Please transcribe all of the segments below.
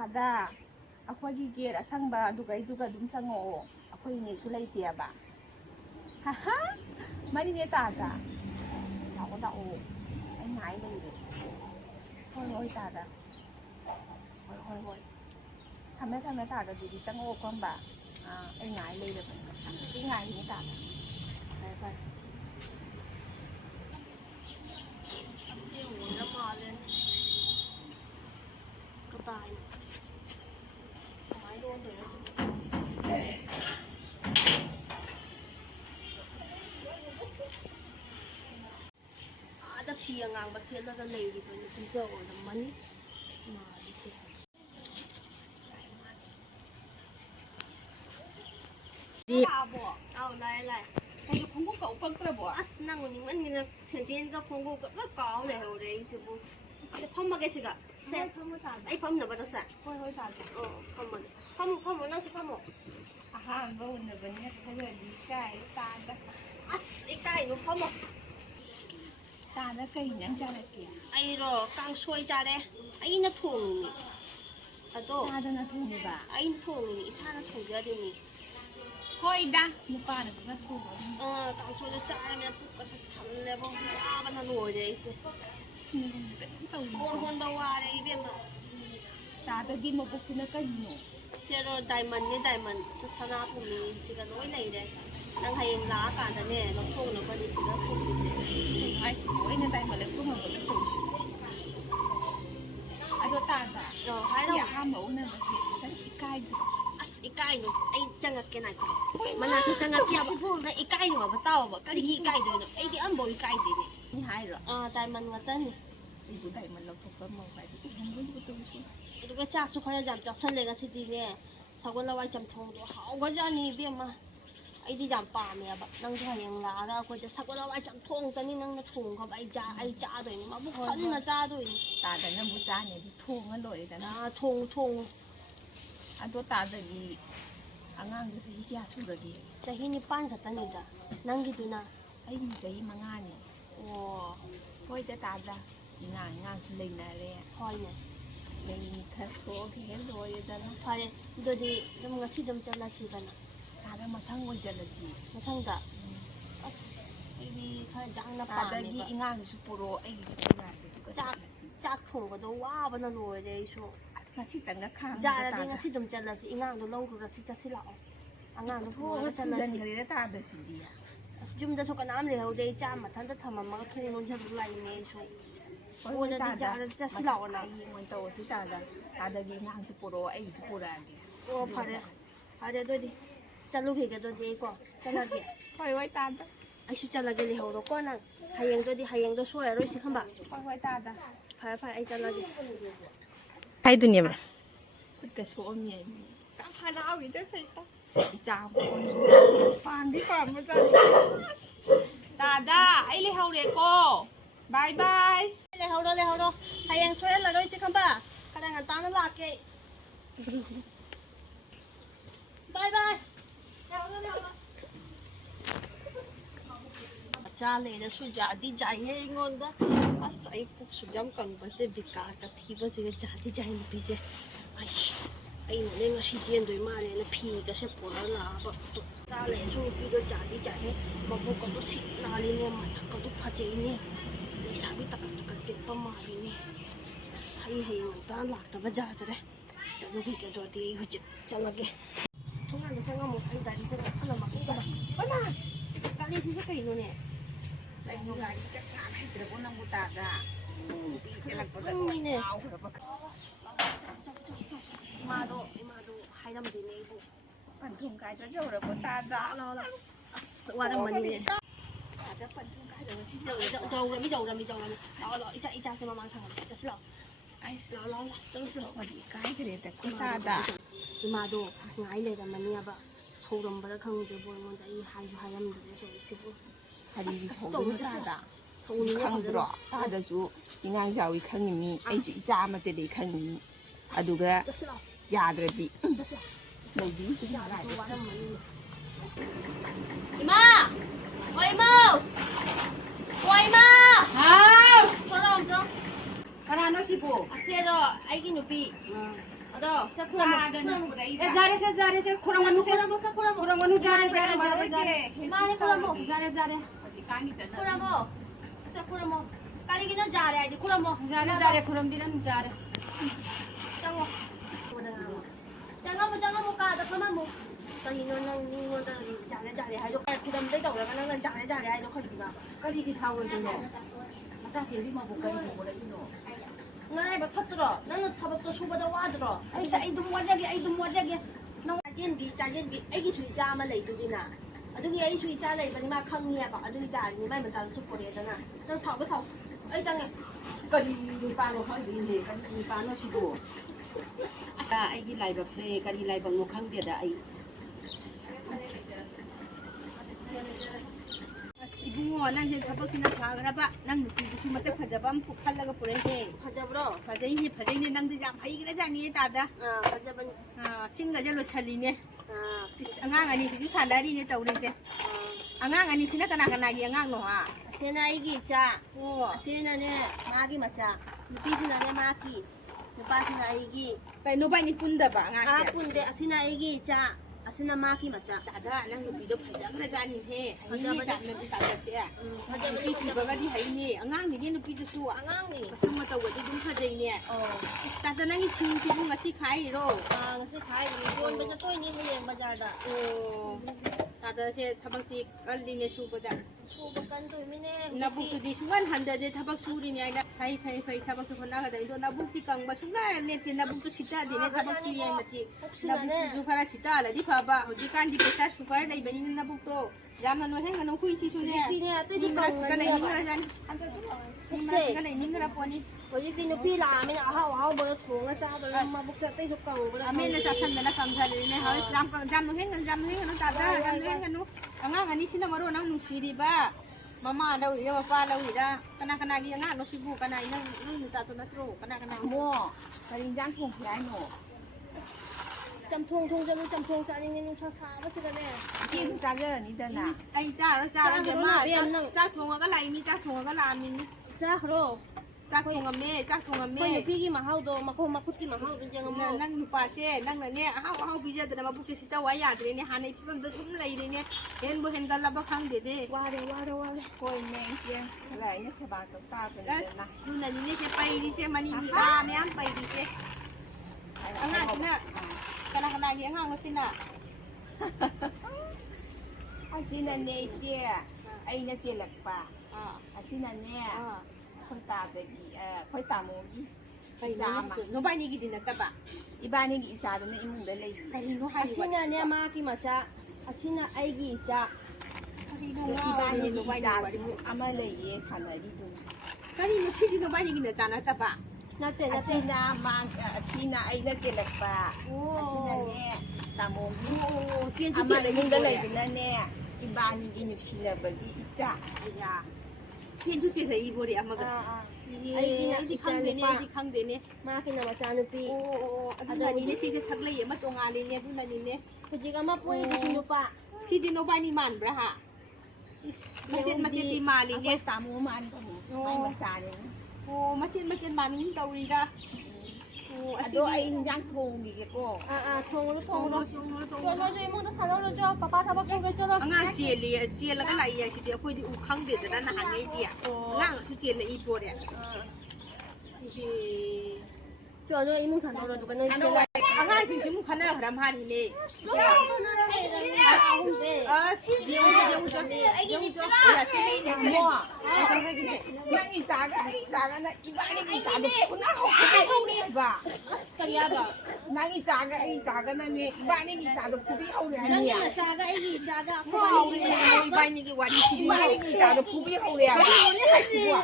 ꯇꯥꯗ ꯑꯩꯈꯣꯏꯒꯤ ꯒꯦꯠ ꯑꯁꯪꯕ ꯑꯗꯨꯒ ꯑꯗꯨꯝ ꯆꯪꯉꯛꯑꯣ ꯑꯩꯈꯣꯏ ꯏꯅꯦꯁꯨ ꯂꯩꯇꯦꯕ ꯍꯥꯍꯥ ꯃꯔꯤꯅꯦ ꯇꯥꯗ ꯂꯥꯛꯑꯣ ꯂꯥꯛꯑꯣ ꯑꯩ ꯉꯥꯏ ꯂꯩꯔꯦ ꯍꯣꯏ ꯇꯥꯗ ꯍꯣꯏ ꯊꯝꯃꯦ ꯇꯥꯗ ꯑꯗꯨꯗꯤ ꯆꯪꯉꯛꯑꯣ ꯈꯪꯕ ꯑꯩ ꯉꯥꯏ ꯂꯩꯔꯕꯅꯤ ꯑꯩ ꯉꯥꯏꯔꯤꯅꯦ ꯇꯥꯗ ꯐꯔꯦ ꯑꯁꯦꯡꯕ ꯃꯥꯜꯂꯦ ꯀꯗꯥꯏꯅꯣ ꯀꯃꯥꯏꯅ ꯂꯣꯟꯗꯣꯏꯅꯣ ꯑꯥꯗ ꯐꯤ ꯑꯉꯥꯡꯕ ꯁꯦꯠꯂꯒ ꯂꯩꯔꯤꯕ ꯅꯨꯄꯤꯁꯦ ꯑꯣꯏꯔꯝꯃꯅꯤ ꯃꯥꯜꯂꯤꯁꯦ ꯂꯥꯛꯑꯕꯣ ꯑꯥꯎ ꯂꯥꯛꯑꯦ ꯑꯩꯁꯨ ꯈꯣꯡꯎꯞꯀ ꯎꯞꯄꯛꯇ꯭ꯔꯕꯣ ꯑꯁ ꯅꯪ ꯎꯅꯤꯡꯃꯟꯒꯤꯅ ꯁꯦꯟꯗꯦꯟꯒ ꯈꯣꯡꯎꯞꯀ ꯂꯣꯏ ꯀꯥꯎ ꯂꯩꯍꯧꯔꯦ ꯑꯩꯁꯤꯕꯨ ꯐꯝꯃꯒꯦ ꯁꯤꯒ ꯑꯩ ꯐꯝꯅꯕ ꯅꯠꯇ꯭ꯔ ꯍꯣꯏ ꯇꯥꯗ ꯐꯝꯃꯒꯦ ꯐꯝꯃꯣ ꯅꯪꯁꯨ ꯐꯝꯃꯣ ꯑꯍꯥꯟꯕ ꯎꯅꯕꯅꯤꯅ ꯈꯔꯗꯤ ꯏꯀꯥꯏ ꯇꯥꯗ ꯑꯁ ꯏꯀꯥꯏꯅꯨ ꯐꯝꯃꯣ ꯇꯥꯗ ꯀꯩ ꯏꯟꯖꯥꯡ ꯆꯥꯔꯛꯀꯦ ꯑꯩꯔꯣ ꯀꯥꯡꯁꯣꯏ ꯆꯥꯔꯦ ꯑꯩꯅ ꯊꯣꯡꯉꯤꯅꯤ ꯑꯗꯣ ꯇꯥꯗꯅ ꯊꯣꯡꯉꯤꯕ ꯑꯩꯅ ꯊꯣꯡꯉꯤꯅꯤ ꯏꯁꯥꯅ ꯊꯣꯡꯖꯔꯤꯅꯤ ꯍꯣꯏꯗ ꯅꯨꯄꯥꯅ ꯄꯪꯊꯣꯡ ꯊꯣꯡꯕꯅꯤ ꯀꯥꯡꯁꯣꯏꯗꯣ ꯆꯥꯔꯕꯅꯤꯅ ꯄꯨꯛꯀꯁꯦ ꯊꯜꯂꯦꯕ ꯋꯥꯕꯅ ꯂꯣꯏꯔꯦ ꯑꯩꯁꯦ ꯀꯩꯅꯣꯝ ꯇꯧꯏ ꯍꯣꯟ ꯍꯣꯟꯕ ꯋꯥꯔꯦ ꯏꯕꯦꯝꯃ ꯇꯥꯗꯒꯤ ꯃꯕꯨꯛꯁꯤꯅ ꯀꯔꯤꯅꯣ ꯁꯦꯔꯣ ꯗꯥꯏꯃꯟꯅꯦ ꯗꯥꯏꯃꯟ ꯁꯅꯥꯕꯨꯟꯅꯤꯁꯤꯒ ꯂꯣꯏ ꯂꯩꯔꯦ ꯅꯪ ꯍꯌꯦꯡ ꯂꯥꯛꯑꯀꯥꯟꯗꯅꯦ ꯂꯧꯊꯣꯛꯅꯕꯅꯤ ꯁꯤꯗ ꯊꯣꯛꯏꯁꯦ ꯍꯥꯏꯁꯤꯕꯨ ꯑꯩꯅ ꯗꯥꯏꯃꯟ ꯂꯧꯊꯣꯛꯅꯕ ꯇꯧꯔꯤꯁꯤꯕꯨ ꯑꯗꯣ ꯇꯥꯗ ꯁꯤ ꯍꯥꯏꯔꯛꯑꯣ ꯑꯍꯥꯟꯕ ꯎꯅꯕꯁꯦ ꯈꯤꯇꯪ ꯏꯀꯥꯏꯗ꯭ꯔꯣ ꯑꯁ ꯏꯀꯥꯏꯅꯨ ꯑꯩ ꯆꯪꯉꯛꯀꯦ ꯅꯥꯏꯈꯣ ꯃꯅꯥꯛꯇ ꯆꯪꯉꯛꯀꯦꯕ ꯅꯪ ꯏꯀꯥꯏꯅꯣꯕ ꯇꯥꯎꯕ ꯀꯔꯤꯒꯤ ꯏꯀꯥꯏꯗꯣꯏꯅꯣ ꯑꯩꯗꯤ ꯑꯝꯐꯥꯎ ꯏꯀꯥꯏꯗꯦꯅꯦ ꯍꯥꯏꯔꯣ ꯗꯥꯏꯃꯟ ꯉꯥꯛꯇꯅꯤ ꯑꯩꯕꯨ ꯗꯥꯏꯃꯟ ꯂꯧꯊꯣꯛꯄ ꯃꯧ ꯍꯥꯏꯗꯤ ꯎꯍꯟꯕꯒꯤꯕꯨ ꯇꯧꯔꯤꯁꯤ ꯑꯗꯨꯒ ꯆꯥꯛꯁꯨ ꯈꯔ ꯌꯥꯝ ꯆꯥꯁꯜꯂꯦ ꯉꯁꯤꯗꯤꯅꯦ ꯁꯒꯣꯜ ꯍꯋꯥꯏ ꯆꯝꯊꯣꯡꯗꯣ ꯍꯥꯎꯒ꯭ꯔꯖꯥꯅꯤ ꯏꯕꯦꯝꯃ ꯑꯩꯗꯤ ꯌꯥꯝ ꯄꯥꯝꯃꯦꯕ ꯅꯪꯁꯨ ꯍꯌꯦꯡ ꯂꯥꯛꯑꯒ ꯑꯩꯈꯣꯏꯗ ꯁꯒꯣꯜ ꯍꯋꯥꯏ ꯆꯝꯊꯣꯡꯇꯅꯤ ꯅꯪꯅ ꯊꯣꯡꯈ꯭ꯔꯕ ꯑꯩ ꯆꯥꯗꯣꯏꯅꯤ ꯃꯕꯨꯛ ꯊꯟꯅ ꯆꯥꯗꯣꯏꯅꯤ ꯇꯥꯗꯅꯕꯨ ꯆꯥꯅꯤꯗꯤ ꯊꯣꯡꯉ ꯂꯣꯏꯔꯦꯗꯅ ꯊꯣꯡꯉꯨ ꯑꯗꯣ ꯇꯥꯗꯒꯤ ꯑꯉꯥꯡꯗꯣ ꯆꯍꯤ ꯀꯌꯥ ꯁꯨꯔꯒꯦ ꯆꯍꯤ 9 ꯈꯛꯇꯅꯤꯗ ꯅꯪꯒꯤꯗꯨꯅ ꯑꯩꯒꯤ ꯆꯍꯤ 5ꯅꯤ ꯑꯣ ꯍꯣꯏꯗ ꯇꯥꯗ ꯏꯉꯥꯡꯁꯨ ꯂꯩꯅꯔꯦ ꯍꯣꯏꯅꯦ ꯊꯣꯛꯑꯒ ꯂꯣꯏꯔꯦꯗꯅ ꯐꯔꯦ ꯑꯗꯨꯗꯤ ꯑꯗꯨꯝꯉꯁꯤ ꯑꯗꯨꯝ ꯆꯠꯂꯁꯤꯗꯅ ꯇꯥꯗ ꯃꯊꯪ ꯑꯣꯏ ꯆꯠꯂꯁꯤ ꯃꯊꯪꯗ ꯑꯁ ꯑꯩꯗꯤ ꯈꯔ ꯌꯥꯡꯅ ꯑꯗꯒꯤ ꯄꯥꯝꯃꯦꯕ ꯏꯉꯥꯡꯗꯨꯁꯨ ꯄꯨꯔꯛꯑꯣ ꯑꯩꯒꯤꯁꯨ ꯄꯨꯔꯛꯑꯒꯦ ꯑꯗꯨꯒ ꯆꯠꯂꯁꯤ ꯆꯥꯛ ꯊꯣꯡꯕꯗꯣ ꯋꯥꯕꯅ ꯂꯣꯏꯔꯦ ꯑꯩꯁꯨ ꯑꯁ ꯉꯁꯤꯇꯪꯒ ꯈꯥꯡꯉꯨꯗ ꯌꯥꯔꯗꯤ ꯇꯥꯗ ꯉꯁꯤ ꯑꯗꯨꯝ ꯆꯠꯂꯁꯤ ꯏꯉꯥꯡꯗꯣ ꯂꯧꯔꯨꯔꯁꯤ ꯆꯠꯁꯤꯜꯂꯛꯑꯣ ꯑꯉꯥꯡꯗꯣ ꯊꯣꯛꯑꯒ ꯄꯨꯔꯒ ꯆꯠꯂꯁꯤ ꯊꯨꯖꯟꯈ꯭ꯔꯦꯗ ꯇꯥꯗꯁꯤꯗꯤ ꯑꯁ ꯌꯨꯝꯗꯁꯨ ꯀꯅꯥꯝ ꯂꯩꯍꯧꯗꯦ ꯏꯆꯥ ꯃꯊꯟꯇ ꯊꯝꯃꯝꯃꯒ ꯊꯣꯡ ꯂꯣꯟꯖꯜꯂ ꯂꯥꯛꯏꯅꯦ ꯑꯩꯁꯨ ꯍꯣꯏ ꯑꯣꯏꯅꯗꯤ ꯇꯥꯗ ꯆꯠꯁꯤ ꯂꯥꯛꯑꯣꯅ ꯍꯌꯦꯡ ꯑꯣꯏꯅ ꯇꯧꯔꯁꯤ ꯇꯥꯗꯒꯤ ꯏꯉꯥꯡꯁꯨ ꯄꯨꯔꯛꯑꯣ ꯑꯩꯒꯤꯁꯨ ꯄꯨꯔꯛꯑꯒꯦ ꯑꯣ ꯑꯗꯨꯒ ꯐꯔꯦ ꯆꯠꯂꯁꯤ ꯑꯗꯨꯑꯣꯏꯗꯤ ꯆꯠꯂꯨꯈꯤꯒꯦ ꯑꯗꯨꯗꯤ ꯑꯩꯀꯣ ꯆꯠꯂꯒꯦ ꯍꯣꯏ ꯇꯥꯗ ꯑꯩꯁꯨ ꯆꯠꯂꯒꯦ ꯂꯩꯍꯧꯔꯣꯀꯣ ꯅꯪ ꯍꯌꯦꯡꯗꯣ ꯁꯣꯏꯔꯔꯣꯏꯁꯤ ꯈꯪꯕ ꯍꯣꯏ ꯇꯥꯗ ꯐꯔꯦ ꯑꯩ ꯆꯠꯂꯒꯦ ꯍꯥꯏꯗꯨꯅꯦꯕ ꯈꯨꯠꯀ ꯁꯣꯛꯑꯝꯃꯤ ꯌꯥꯝ ꯍꯔꯥꯎꯏꯗ ꯏꯆꯥ ꯄꯣꯛꯑꯁꯨ ꯄꯥꯝꯗꯤ ꯄꯥꯝꯕꯖꯥꯠꯅꯤ ꯇꯥꯗ ꯑꯩ ꯂꯩꯍꯧꯔꯦꯀꯣ ꯕꯥꯏ ꯕꯥꯏ ꯂꯩꯍꯧꯔꯣ ꯍꯌꯦꯡ ꯁꯣꯏꯍꯜꯂꯔꯣꯏꯁꯤ ꯈꯪꯕ ꯈꯔ ꯉꯟꯇꯥꯅ ꯂꯥꯛꯀꯦ ꯕꯥꯏ ꯂꯩꯍꯧꯔꯣ ꯃꯆꯥ ꯂꯩꯔꯁꯨ ꯌꯥꯗꯤ ꯌꯥꯏꯍꯦ ꯑꯩꯉꯣꯟꯗ ꯑꯁ ꯑꯩ ꯄꯨꯛꯁꯨ ꯌꯥꯝ ꯀꯪꯕꯁꯦ ꯕꯤꯀꯥꯔꯒ ꯊꯤꯕꯁꯤꯒ ꯌꯥꯗꯤ ꯌꯥꯏ ꯅꯨꯄꯤꯁꯦ ꯑꯩꯅꯅꯦ ꯉꯁꯤ ꯆꯦꯟꯗꯣꯏ ꯃꯥꯜꯂꯦꯅ ꯐꯤꯒꯁꯦ ꯄꯨꯔ ꯂꯥꯛꯑꯕ ꯃꯆꯥ ꯂꯩꯔꯁꯨ ꯅꯨꯄꯤꯗꯣ ꯌꯥꯗꯤ ꯌꯥꯏꯍꯦ ꯃꯕꯨꯛꯀꯗꯣ ꯁꯤꯠ ꯅꯥꯜꯂꯤꯅꯦ ꯃꯁꯛꯀꯗꯣ ꯐꯖꯩꯅꯦ ꯂꯩꯁꯥꯕꯤ ꯇꯀꯠ ꯇꯦꯛꯄ ꯃꯥꯜꯂꯤꯅꯦ ꯑꯁ ꯑꯩ ꯍꯌꯦꯡ ꯉꯟꯇꯥ ꯂꯥꯛꯇꯕ ꯌꯥꯗ꯭ꯔꯦ ꯆꯠꯂꯨꯈꯤꯒꯦ ꯑꯗꯨꯗꯤ ꯑꯩ ꯍꯧꯖꯤꯛ ꯆꯠꯂꯒꯦ ꯊꯣꯡꯒꯥꯟꯗ ꯆꯪꯉꯝꯃꯣ ꯑꯩ ꯒꯥꯔꯤꯁꯦ ꯅꯛꯁꯜꯂꯝꯃꯒꯦ ꯒꯥꯔꯤꯁꯤꯁꯨ ꯀꯩꯅꯣꯅꯦ ꯀꯩꯅꯣ ꯒꯥꯔꯤꯒ ꯉꯥꯛ ꯍꯩꯇ꯭ꯔꯕꯣ ꯅꯪꯕꯨ ꯇꯥꯗ ꯅꯨꯄꯤ ꯈꯔ ꯆꯦꯜꯂꯛꯄꯗ ꯂꯣꯏ ꯄꯪꯉꯤꯅꯦ ꯉꯥꯎꯈ꯭ꯔꯕ ꯏꯃꯥꯗꯣ ꯍꯥꯏꯔꯝꯗꯣꯏꯅꯦ ꯑꯩꯕꯨ ꯄꯟꯊꯨꯡ ꯀꯥꯏꯗ ꯌꯧꯔꯕꯣ ꯇꯥꯗ ꯂꯥꯛꯑꯣ ꯑꯁ ꯋꯥꯔꯝꯃꯅꯤꯅꯦ ꯇꯥꯗ ꯄꯟꯊꯨꯡ ꯀꯥꯏꯗ ꯉꯁꯤ ꯌꯧꯔꯝꯃꯤ ꯂꯥꯛꯑꯣ ꯏꯆꯥꯁꯦ ꯃꯃꯥꯡ ꯊꯪꯉꯝꯃꯦ ꯆꯠꯁꯤ ꯂꯥꯛꯑꯣ ꯂꯥꯛꯑꯣ ꯆꯠꯂꯁꯤ ꯂꯥꯛꯑꯣ ꯏꯀꯥꯏꯈ꯭ꯔꯦꯗꯀꯣ ꯇꯥꯗ ꯏꯃꯥꯗꯣ ꯉꯥꯏ ꯂꯩꯔꯝꯃꯅꯤꯕ ꯁꯧꯔꯝꯕꯔ ꯈꯪꯗꯦꯕꯣ ꯑꯩꯉꯣꯟꯗ ꯑꯩ ꯍꯥꯏꯔꯝꯗ꯭ꯔꯦ ꯇꯧꯔꯤꯁꯤꯕꯨ ꯀꯔꯤꯒꯤ ꯑꯁ ꯁꯧꯗꯣꯏꯅꯣ ꯇꯧꯔꯦ ꯇꯥꯗ ꯁꯧꯅꯤꯡꯉꯦ ꯈꯪꯗ꯭ꯔꯣ ꯐꯖꯅ ꯇꯥꯗꯁꯨ ꯏꯉꯥꯡ ꯆꯥꯎꯋꯤ ꯈꯪꯉꯤꯅꯤ ꯑꯩꯁꯨ ꯏꯆꯥ ꯑꯃ ꯆꯦꯜꯂꯤ ꯈꯪꯉꯤꯅꯤ ꯑꯗꯨꯒ ꯆꯠꯁꯤ ꯂꯥꯛꯑꯣ ꯌꯥꯗ꯭ꯔꯗꯤ ꯆꯠꯁꯤ ꯂꯥꯛꯑꯣ ꯂꯩꯕꯤꯁꯤꯅꯤ ꯏꯆꯥꯗꯨꯁꯨ ꯀꯗꯥꯏꯗ ꯋꯥꯔꯝꯃꯅꯤꯅꯦ ꯏꯃꯥ ꯍꯣꯏ ꯏꯃꯧ ꯍꯣꯏ ꯏꯃꯥ ꯍꯥꯎ ꯊꯣꯔꯛꯑꯣ ꯑꯝꯇ ꯀꯅꯥꯅꯣ ꯁꯤꯕꯨ ꯑꯁꯦꯔꯣ ꯑꯩꯒꯤ ꯅꯨꯄꯤ ꯑꯗꯣ ꯁꯦ ꯈꯨꯔꯝꯃꯣ 자레세 자레세 코랑만우세 코랑만우 자레 자레 자레 자레 많이 kuramo. 자레 자레 kuramo. 자 kuramo. 까리기는 잘해 아이디 kuramo. 자레 자레 코랑비는 자레 짱어. 짱어 까다 그만 뭐. 까리는 넌 잘해 하죠. 그다음에 저러가 난 잘해 하죠. 거기가. 까리기 사고도요 마사지 우리만 볼까요 뭐래 이노 나의 뭐 터뜨려. 나는 타박도 소보다 와들어. 아이사 이dum 와자게 짜진비 애기 수의자 아마 레이두디나. 아두기 애기 수의자 레이버니 마 캉니야 봐. 아두기 자니 마이 마자로 support에다나. 저 사고. 아이 장에. 까리 빠노 하이네 까리 빠노 시고 아사 아이기 라이박세 까리 라이박 뭐 강데다 아이 이붕어 난 지금 타박시나 자그라봐 난 누구도 마색 파자밤 폭발라가 보내해 가자브로. 파자이네 낭도 야 파이기라 자니 다다 가자반. 싱가절로 살리네 아. angang ani siju sadari ni tau se angang ani sina kana kana gi angang no ha 아세나 애기 자. o 아세나네 마기 맞자. 누피시나네 마기. 누파시나 애기. kai no bai ni punda ba angang 아 se 군데 아세나 애기 자. 아세나 마기 맞자. tada nang lu bido phaja gra jani he ani ni ja na ta ta se 가자 pi pi ba ga di hai ni angang ni ni pi tu su 앙앙니. sam ma tau di dum phajai ne sta ta nang sing pi bu ngasi khai ro 아, 그래서 다 이건 먼저 또 있는 게 맞아다. o tada se thabak ti kal di ne su ba da 소박한 도미네. na buk tu di suan handa de thabak suri ni ai na phai thabak su khona ga da do na buk ti kang ba su na le ti na buk tu sita di ne thabak ti ai ma ti na buk tu ju khara sita la di pha ba hoji kan di pesa super dai bani na buk to jam na no he ngano kui si su ne 피네 아떼 ni 좀 ma ka lai ni 가는 ra jan ni ma ka lai ni ra poni 어저께 누피 라면 아하우 뭐라 통아 짜버려 엄마 목사 떼서 깡버려. ame na cha san na kam tha le ne ha jam no he ngano ta da jam no he ngano anga ngani sina maro nang nu siri ba mama da wi da pa da wi da kana gi anga no sibu kana nang nu ta to na tro kana mo karing jang thong sai no 짬통 짬통 짜닝닝 차 사버스가네. kin cha je ni da na ai cha ra de ma cha thong ga lai mi cha thong ga la mi 자 그러. cha thong ga me cha thong ga 뭐 me 누피기 마하우도 마코 마쿠티 마하우도 쟁어 뭐. nang nu pa se nang na ne ha bi ja da ma bu se sita wa ya de ne ha nei pron da dum lai ne hen bo hen ga la ba khang de de 와래. koi meng kia lai ne se ba to ta pe na nu na ni ne se pai ni se mani ni ta me am pai di se anga sina kana gi anga no sina asina ne che ai na che lak pa asina ne khoi ta de gi khoi ta mo gi Ay, no ba ni gi din ta ba ibani gi isa do ne imung da lai kai no ha 아시나네 마기 맞자. 아시나 아이기 자. ibani gi da su ama lai ye sanari do kani no si no ba ni gi na chana ta ba 나때 asina mang asina ai na che lak pa asina ne ta mo gi 오, 찐 ama lai mung da lai na ne ibani gi nu si na ba gi ita ya 진 주지 래 이보리 아마가 아이기 khang khang de ne 마기나 맞자 누피. o aduna ni ne si se saklai ma tonga le ne aduna ni ne 그지가 마 보이기 누파. si di no ba ni man bra ha macet di mali ne tamu man ko ni mai masa ni o macet man ni tauri da o ado ai jang thong gi ke ko 아, 통으로. 저저 이모도 사놓으죠. 빠빠 타박 해줘라. anga che la ga lai ya si de khoi di u khang de da na hang ai dia ngang su che le i po de 저 이모 사놓으러 누가 너 ano wa anga si sim khana haram ha ni ne je u ja ya che le ne se nang i sa ga na ibani gi sa do kuna ho ni ba 그야봐. nang i sa ga na ne ibani gi sa do ku bi ho ne ni ya 나는 자가 애기 자가 ibani gi wa ni si ibani gi sa do ku bi ho le ya ni ha si wa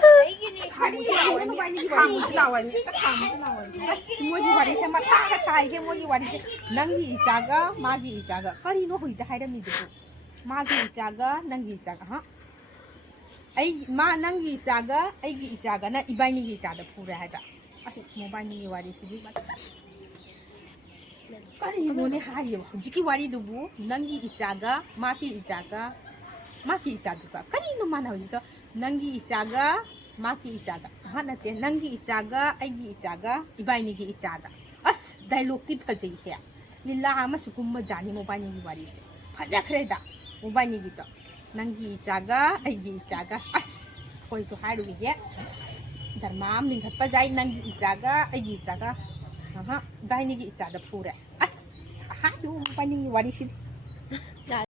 ka ni sa wa ni ka mu sa wa ni ka mu sa wa ni mo ji wa ni se ma ta ga sa ge mo ji wa ni nang gi sa ga ma gi sa ga ka ri no hoi da hai da mi du ma gi sa ga nang gi sa ga ha ai ma nang gi sa ga ai gi sa ga na ibani gi sa da pu ra hai da as mo ba ni wa ri si bi ba kari mo ne ha yo jiki wa ri du bu nang gi sa ga ma ki sa ga ma ki sa du ka kari no ma na ho ji to nang gi sa ga ma ki sa ga ha na te nang gi sa ga ai gi sa ga ibani gi sa da as dialogue ती फजे है लीला अमसु कुम्म जानी मोबानी की वारी से फजा खरेदा मोबानी की तो नंगी इचागा अगी इचागा अस कोई तो हारू ये धर्माम लिंखत पजाई नंगी इचागा अगी इचागा हाँ गायनी की इचागा पूरा अस हारू मोबानी की वारी से